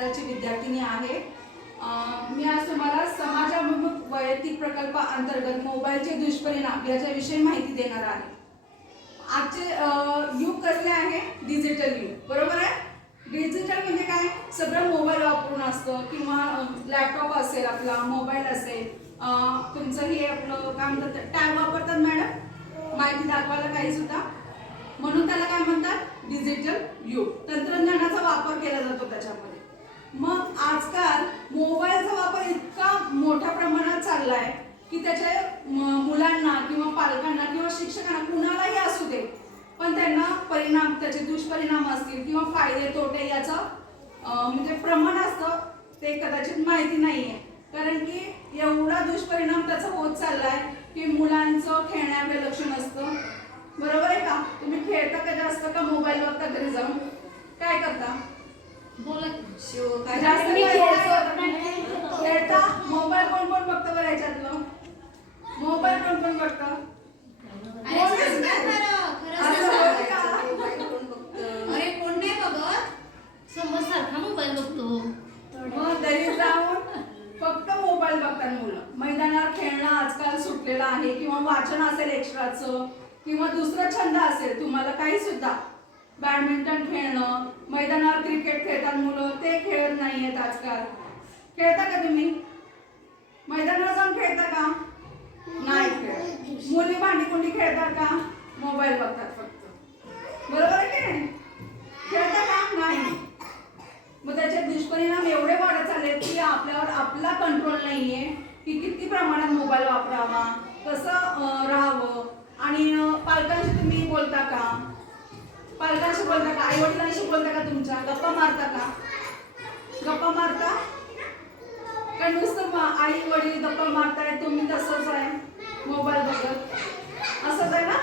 विद्यालयाची विद्यार्थिनी आहे। मी आज तुम्हाला समाजाभिमुख वैयक्तिक प्रकल्प अंतर्गत मोबाईलचे दुष्परिणाम याच्याविषयी माहिती देणार आहे। आजचे युग कसले आहे? डिजिटल युग, बरोबर आहे। डिजिटल म्हणजे काय? सगळं मोबाईल वापरून असतं किंवा लॅपटॉप असेल, आपला मोबाईल असेल, तुमचं हे आपलं काय म्हणतात, टॅब वापरतात मॅडम माहिती दाखवायला काही सुद्धा, म्हणून त्याला काय म्हणतात? डिजिटल युग। तंत्रज्ञानाचा वापर केला जातो त्याच्यामध्ये। मग आजकाल मोबाईलचा वापर इतका मोठ्या प्रमाणात चाललाय की त्याचे मुलांना किंवा पालकांना किंवा शिक्षकांना कुणालाही असू दे, पण त्यांना परिणाम, त्याचे दुष्परिणाम असतील किंवा फायदे तोटे याचं म्हणजे प्रमाण असतं ते कदाचित माहिती नाहीये। कारण की एवढा दुष्परिणाम त्याचा होत चाललाय की मुलांचं खेळण्याकडे लक्ष नसतं, बरोबर आहे का? तुम्ही खेळता का जास्त का मोबाईल बघता घरी जाऊन? काय करता? बोला काय जास्त खेळता? मोबाईल कोण कोण बघतं बरं याच्यातलं? मोबाईल कोण कोण बघतं? अरे कोण नाही बघत, समोर सारखा मोबाईल बघतो। मग घरी जाऊन फक्त मोबाईल बघतात मुलं। मैदानावर खेळणं आजकाल सुटलेलं आहे, किंवा वाचन असेल एक्स्ट्राचं, किंवा दुसरा छंद असेल तुम्हाला काही सुद्धा, बॅडमिंटन खेळणं, मैदानावर क्रिकेट खेळतात मुलं, ते खेळत नाहीयेत आजकाल। खेळता का तुम्ही? मैदानावर जाऊन खेळता का? नाही खेळत। मुली भांडीकुंडी खेळतात का? मोबाईल बघतात फक्त, बरोबर आहे की नाही? खेळता का? नाही। मग त्याचे दुष्परिणाम एवढे वाढत चालले की आपल्यावर आपला कंट्रोल नाहीये की किती प्रमाणात मोबाईल वापरावा, कसं राहावं। आणि पालकांशी तुम्ही बोलता का? पालकांशी बोलता का? आई वडिलांशी बोलता का? तुमच्या गप्पा मारता का? गप्पा मारता का? नुसतं आई वडील गप्पा मारताय, तुम्ही तसंच आहे मोबाईल बघत, असंच आहे ना?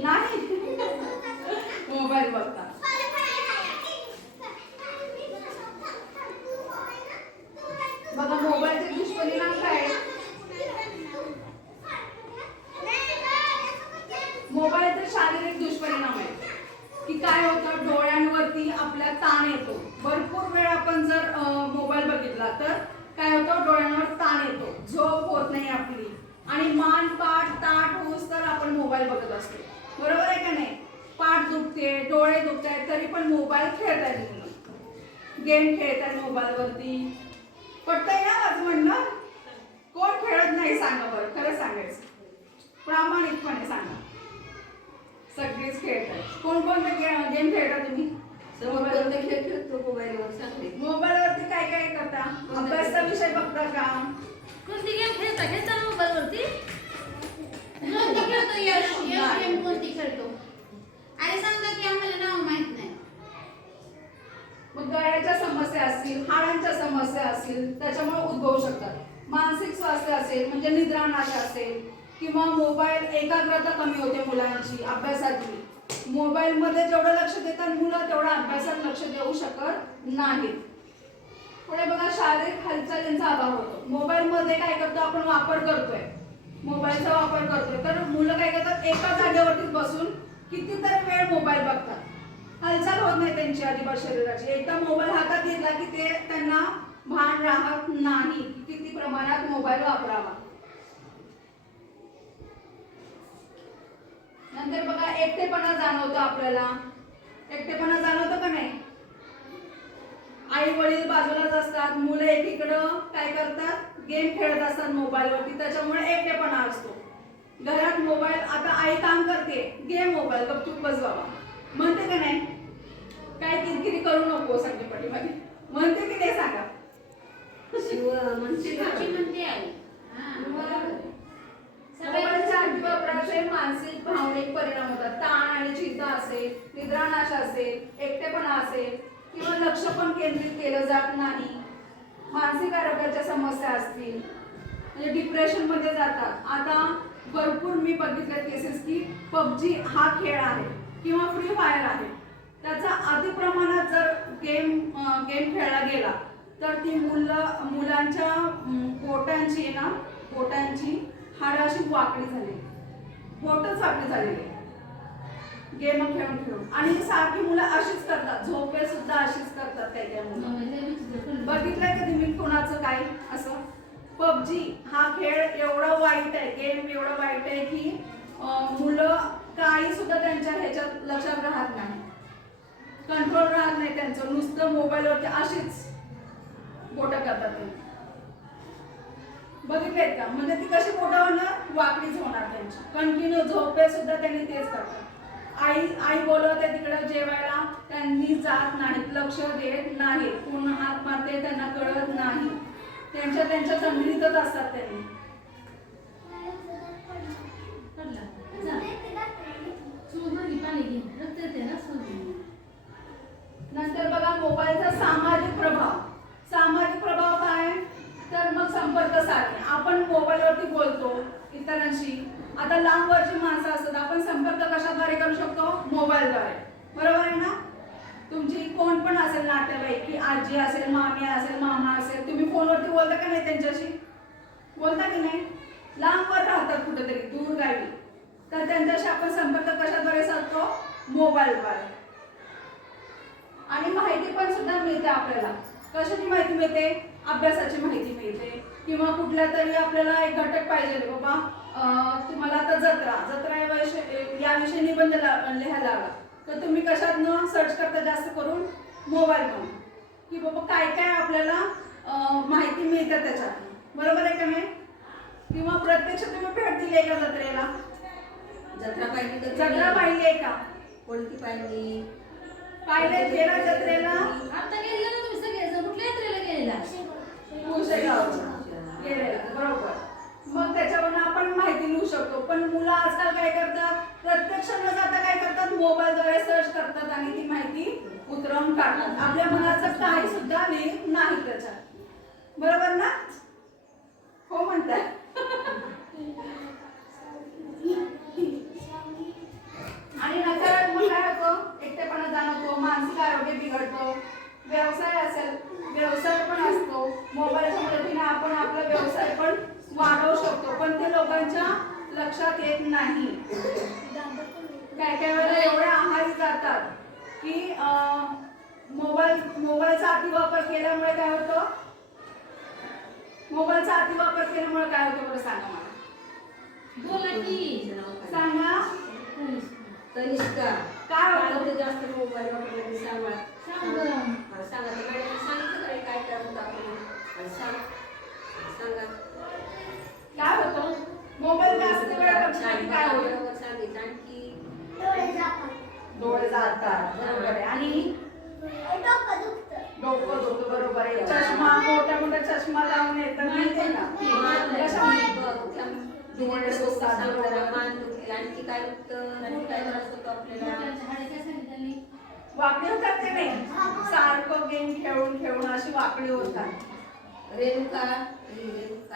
नाही, मोबाईल बघता। बघा मोबाईलचे दुष्परिणाम काय? मोबाईलचे शारीरिक दुष्परिणाम आहे की काय होतं, डोळ्यांवरती आपल्या ताण येतो। भरपूर वेळ आपण जर मोबाईल बघितला तर काय होतं, डोळ्यांवर ताण येतो, झोप होत नाही आपली, आणि मान पाठ ताठ होऊस तर आपण मोबाईल बघत असतो, बरोबर आहे का नाही? पाठ दुखते, डोळे दुखतायत, तरी पण मोबाईल खेळतायत मुलं, गेम खेळतायत मोबाईलवरती। पटतंय ना माझं म्हणणं? कोण खेळत नाही सांगा बरं, खरं सांगायचं, प्रामाणिकपणे सांगा। सगळेच खेळतात। कोणकोणते गेम खेळता तुम्ही? कोणते खेळ खेळतो मोबाईलवर? सांगते। मोबाईलवरती काय काय करता? अभ्यासाचा विषय बघता का? कोणती गेम खेळता मोबाईलवरती? कोणती खेळतो? यश गेम कोणती खेळतो? अरे सांगा की आम्हाला नाव माहित नाही। मग गळ्याच्या समस्या असतील, हाडांच्या समस्या असतील, त्याच्यामुळे उद्भवू शकतात। मानसिक स्वास्थ्य असेल म्हणजे निद्रानाश असेल, किंवा मोबाईल एकाग्रता कमी होते मुलांची अभ्यासातली। मोबाईल मध्ये जेवढं लक्ष देतात मुलं तेवढं अभ्यासात लक्ष देऊ शकत नाहीत। पुढे बघा शारीरिक हालचालींचा अभाव होतो। मोबाईल मध्ये काय करतो आपण, वापर करतोय, मोबाईलचा वापर करतोय, तर मुलं काय करतात, एका जागेवरती बसून कितीतरी वेळ मोबाईल बघतात, हालचाल होत नाही त्यांची अजिबात शरीराची। एकदा मोबाईल हातात घेतला की ते त्यांना भान राहत नाही किती प्रमाणात मोबाईल वापरावा। नंतर बघा एकटेपणा जाणवतो आपल्याला। एकटेपणा जाणवतो का नाही? आई वडील बाजूलाच असतात, मुलं एकीकडं काय करतात, गेम खेळत असतात मोबाईलवरती, त्याच्यामुळे एकटेपणा असतो घरात। मोबाईल, आता आई काम करते, घे मोबाईल, गपचूप बस बाबा, म्हणते का नाही? काय किरकिरी करू नको सांगते पाठीमागे, म्हणते की नाही सांगा? म्हणते आई। मोबाईलच्या अतिवापराचे मानसिक भावनिक परिणाम होतात। ताण आणि चिंता असेल, निद्रानाश असेल, एकटेपणा असेल, किंवा लक्ष पण केंद्रित केलं जात नाही, मानसिक आरोग्याच्या समस्या असतील, म्हणजे डिप्रेशन मध्ये जातात। आता भरपूर मी बघितले केसेस की पबजी हा खेळ आहे किंवा फ्री फायर आहे, त्याचा अतिप्रमाणात जर गेम खेळला गेला तर ती मुलांच्या पोटांची हाडं अशी वाकडी झाली, बोटच वाकडी झालेली, गेम खेळून खेळून. आणि सारखी मुलं अशीच करतात, झोपे सुद्धा अशीच करतात काही काही मुलं. बघितलंय कधी मी कुणाचं काय असं? पबजी हा खेळ एवढा वाईट आहे, गेम एवढा वाईट आहे की मुलं काही सुद्धा त्यांच्या ह्याच्यात लक्षात राहत नाही, कंट्रोल राहत नाही त्यांचं, नुसतं मोबाईलवरती अशीच बोटं करतात ते. बघितलेत का? म्हणजे ती कशी बोटं होणार, वाकडीच होणार त्यांची. कंटिन्यू झोपे सुद्धा त्यांनी तेच करतात. आई बोलवते तिकडे जेवायला, त्यांनी जात नाहीत, लक्ष देत नाही, पूर्ण हात मारते त्यांना कळत नाही, त्यांच्या तंद्रीतच असतात त्यांनी. नंतर बघा मोबाईलचा सामाजिक प्रभाव. सामाजिक प्रभाव काय? तर मग संपर्क साधणे. आपण मोबाईलवरती बोलतो इतरांशी. आता लांबवरची माणसं असतात, आपण संपर्क कशाद्वारे करू शकतो? मोबाईलद्वारे. बरोबर आहे ना? तुमची कोण पण असेल नातेवाईक, की आजी असेल, मामी असेल, मामा असेल, तुम्ही फोनवरती बोलता का नाही त्यांच्याशी? बोलता की नाही? लांबवर राहतात कुठेतरी दूर गावी, तर त्यांच्याशी आपण संपर्क कशाद्वारे साधतो? मोबाईलद्वारे. आणि माहिती पण सुद्धा मिळते आपल्याला. कशाची माहिती मिळते? अभ्यासाची माहिती मिळते, किंवा कुठल्या तरी आपल्याला एक घटक पाहिजे, बाबा तुम्हाला आता जत्रा याविषयी निबंध लिहायला हवा, तर तुम्ही कशातनं सर्च करता? जास्त करून मोबाईलमधून, की बाबा काय काय आपल्याला माहिती मिळते त्याच्यात. बरोबर आहे का नाही? किंवा प्रत्यक्ष तुम्ही भेट दिली आहे का जत्रेला? जत्रा पाहिली आहे का? कोणती पाहिली? पाहिले गेला जत्रेला? आता गेलेला ना तुम्ही सगळेजण, कुठल्या यात्रेला गेलेला? गेलेला, बरोबर. मग त्याच्यावरून आपण माहिती लिहू शकतो. पण मुलं आजकाल काय करतात? प्रत्यक्ष न जाता काय करतात? मोबाईलद्वारे सर्च करतात आणि ती माहिती उतरवून काढतात. आपल्या मनाचं काही सुद्धा लिहित नाही त्याच्यात. बरोबर ना? हो म्हणताय. आणि नकारात्मक काय होतं? एकटेपणा जाणवतो, मानसिक आरोग्य बिघडतो. व्यवसाय असेल, व्यवसाय पण असतो. मोबाईलच्या मदतीने आपण आपला व्यवसाय पण वाढवू शकतो, पण ते लोकांच्या लक्षात येत नाही. काय काय वेळेला एवढे आहारी जातात की मोबाईलचा अतिवापर केल्यामुळे काय होतं? मोबाईलचा अतिवापर केल्यामुळे काय होतं बरं सांगा मला? बोला की. सांगा. तनिष्का काय होतं? जास्त मोबाईल वापरला सांगा. सांगा ते मॅडम सांगितलं काय काय होतं आपण सांगा. काय होतं? मोबाईल जास्त वेळ बघण्याने काय होतं? सांगितलं. आणखी डोळे जातात, बरोबर आहे. आणि डोकं दुखतं, बरोबर आहे. चष्मा, मोठा मोठा चष्मा लावून येतात माहितीये का? डोळे दुखतात, मान दुखते. आणखी काय होतं? काय त्रास होतो आपल्याला? वाकडी होतात ते नाही, सारखं गेम खेळून खेळून अशी वाकडी होतात. रेणुका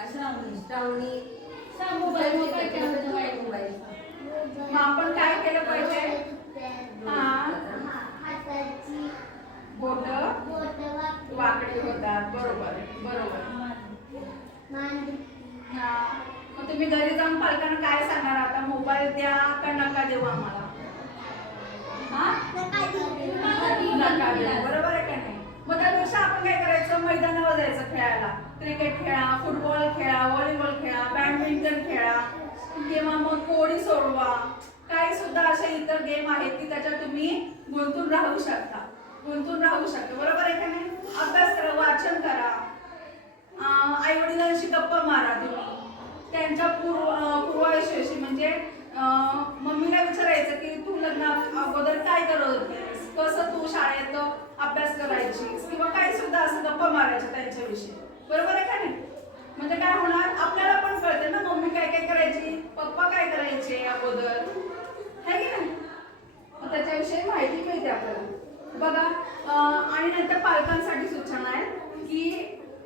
श्रावणी मोबाईल मग आपण काय केलं पाहिजे? बोट वाकडी होतात, बरोबर बरोबर. मग तुम्ही घरी जाऊन पालकांना काय सांगणार आता? मोबाईल द्या का नका देऊ आम्हाला? नका देऊ, बरोबर आहे का नाही? मग त्यापेक्षा आपण काय करायचं? मैदानावर जायचं खेळायला. क्रिकेट खेळा, फुटबॉल खेळा, व्हॉलीबॉल खेळा, बॅडमिंटन खेळा, किंवा मग कोडी सोडवा. काही सुद्धा असे इतर गेम आहेत की त्याच्यात तुम्ही गुंतून राहू शकता. बरोबर आहे का नाही? अभ्यास करा, वाचन करा, आई वडिलांशी गप्पा मारा तुम्ही. त्यांच्या पूर्वायुष्याशी, म्हणजे मम्मीला विचारायचं की तू लग्ना अगोदर काय करत होतीस, कसं तू शाळेत अभ्यास करायचीस, किंवा काही सुद्धा असं गप्पा मारायच्या त्यांच्याविषयी. बरोबर आहे का नाही? म्हणजे काय होणार? आपल्याला पण कळते ना मम्मी काय काय करायची, पप्पा काय करायचे अगोदर, है की नाही? मग त्याच्याविषयी माहिती मिळते आपल्याला. बघा, आणि नंतर पालकांसाठी सूचना आहे की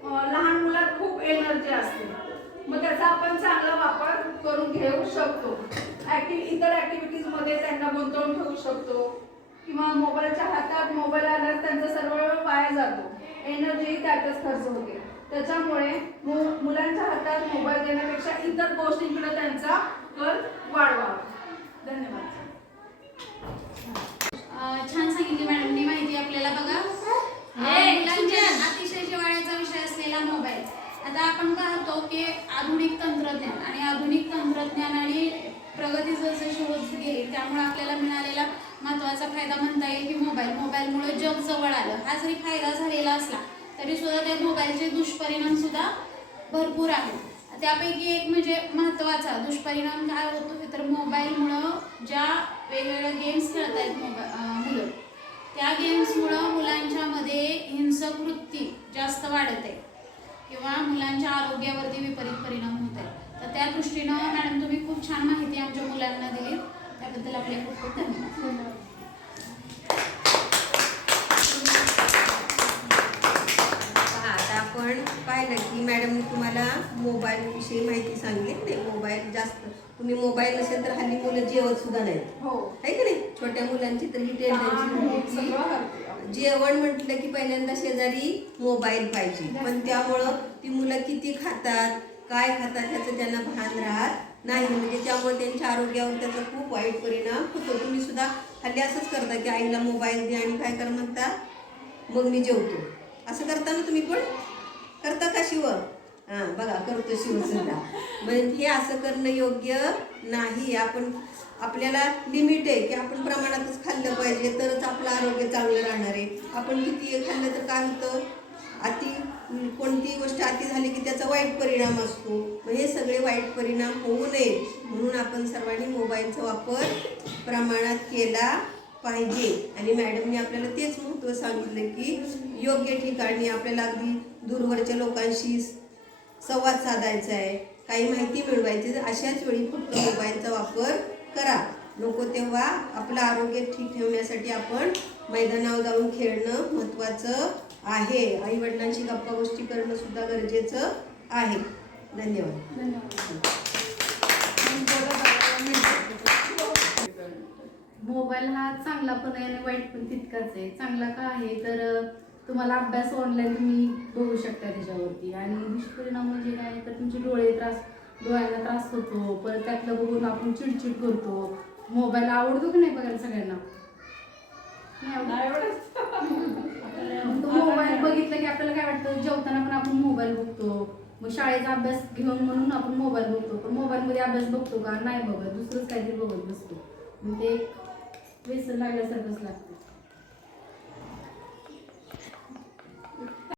लहान मुलात खूप एनर्जी असते, मग त्याचा आपण चांगला वापर करून घेऊ शकतो. इतर ऍक्टिव्हिटीज मध्ये त्यांना गुंतवून ठेवू शकतो, किंवा मोबाईलच्या हातात मोबाईल आल्यास त्यांचा सर्व वेळ वाया जातो, एनर्जी त्यातच खर्च होते. त्याच्यामुळे मुलांच्या हातात मोबाईल देण्यापेक्षा इतर गोष्टींकडे त्यांचा कल वाढवावा. धन्यवाद. छान सांगितली मॅडमनी माहिती आपल्याला बघा. मुलांच्या अतिशय जिव्हाळ्याचा विषय असलेला मोबाईल. आता आपण पाहतो की आधुनिक तंत्रज्ञान आणि प्रगती जसं होत गेली त्यामुळे आपल्याला मिळालेला महत्त्वाचा फायदा म्हणता येईल की मोबाईलमुळे जग जवळ आलं. हा जरी फायदा झालेला असला तरी सुद्धा त्या मोबाईलचे दुष्परिणाम सुद्धा भरपूर आहेत. त्यापैकी एक म्हणजे महत्त्वाचा दुष्परिणाम काय होतो तर मोबाईलमुळं ज्या वेगवेगळ्या गेम्स खेळत आहेत मुलं, त्या गेम्समुळं मुलांच्यामध्ये हिंसक वृत्ती जास्त वाढत आहे किंवा मुलांच्या आरोग्यावरती विपरीत परिणाम होत आहे. तर त्या दृष्टीनं मॅडम तुम्ही खूप छान माहिती आमच्या मुलांना दिली, त्याबद्दल आपले खूप खूप धन्यवाद. आता आपण पाहिलं की मॅडमने तुम्हाला मोबाईलविषयी माहिती सांगितली नाही. मोबाईल जास्त तुम्ही मोबाईल नसेल तर हल्ली मुलं जेवत सुद्धा नाहीत, हो आहे की नाही. छोट्या मुलांची तर ही टेंडन्सी सगळं करते. जेवण म्हटलं की पहिल्यांदा शेजारी मोबाईल पाहिजे. पण त्यामुळं ती मुलं किती खातात काय खातात ह्याचं त्यांना भान राहत नाही. म्हणजे त्यामुळे त्यांच्या आरोग्यावर त्याचा खूप वाईट परिणाम होतो. तुम्ही सुद्धा हल्ली असंच करता की आईला मोबाईल दे आणि काय कर म्हणता मग मी जेवतो. असं करता ना तुम्ही पण करता का शिव? हां बघा करतो शिव सुद्धा. म्हणजे हे असं करणं योग्य नाही. आपल्याला लिमिट आहे की आपण प्रमाणातच खाल्लं पाहिजे तरच आपलं आरोग्य चांगलं राहणार आहे. आपण किती खाल्लं तर काय होतं कोणती गोष्ट अति झाली की त्याचा वाईट परिणाम असतो. मग हे सगळे वाईट परिणाम होऊ नये म्हणून आपण सर्वांनी मोबाईलचा वापर प्रमाणात केला पाहिजे. आणि मॅडमने आपल्याला तेच महत्त्व सांगितलं की योग्य ठिकाणी आपल्याला अगदी दूरवरच्या लोकांशी संवाद साधायचा आहे, काही माहिती मिळवायची तर अशाच वेळी फक्त मोबाईलचा वापर करा. नको तेव्हा आपलं आरोग्य ठीक ठेवण्यासाठी आपण मैदानावर जाऊन खेळणं महत्त्वाचं आहे. आई वडिलांशी गप्पा गोष्टी करणं सुद्धा गरजेचं आहे. धन्यवाद. मोबाईल हा चांगला पण आहे आणि वाईट पण तितकाच आहे. चांगला का आहे तर तुम्हाला अभ्यास ऑनलाईन तुम्ही बघू शकता त्याच्यावरती. आणि दुष्परिणाम म्हणजे काय तर तुमचे डोळ्यांना त्रास होतो. परत त्यातलं बघून आपण चिडचिड करतो. मोबाईल आवडतो की नाही बघायला सगळ्यांना? नाही आवडत. मोबाईल बघितलं की आपल्याला काय वाटतं जेवताना पण आपण मोबाईल बघतो. मग शाळेचा अभ्यास घेऊन म्हणून आपण मोबाईल बघतो. पण मोबाईलमध्ये अभ्यास बघतो का? नाही बघत, दुसरंच काहीतरी बघत बसतो. मग ते व्यसन लागल्यासारखंच लागतं.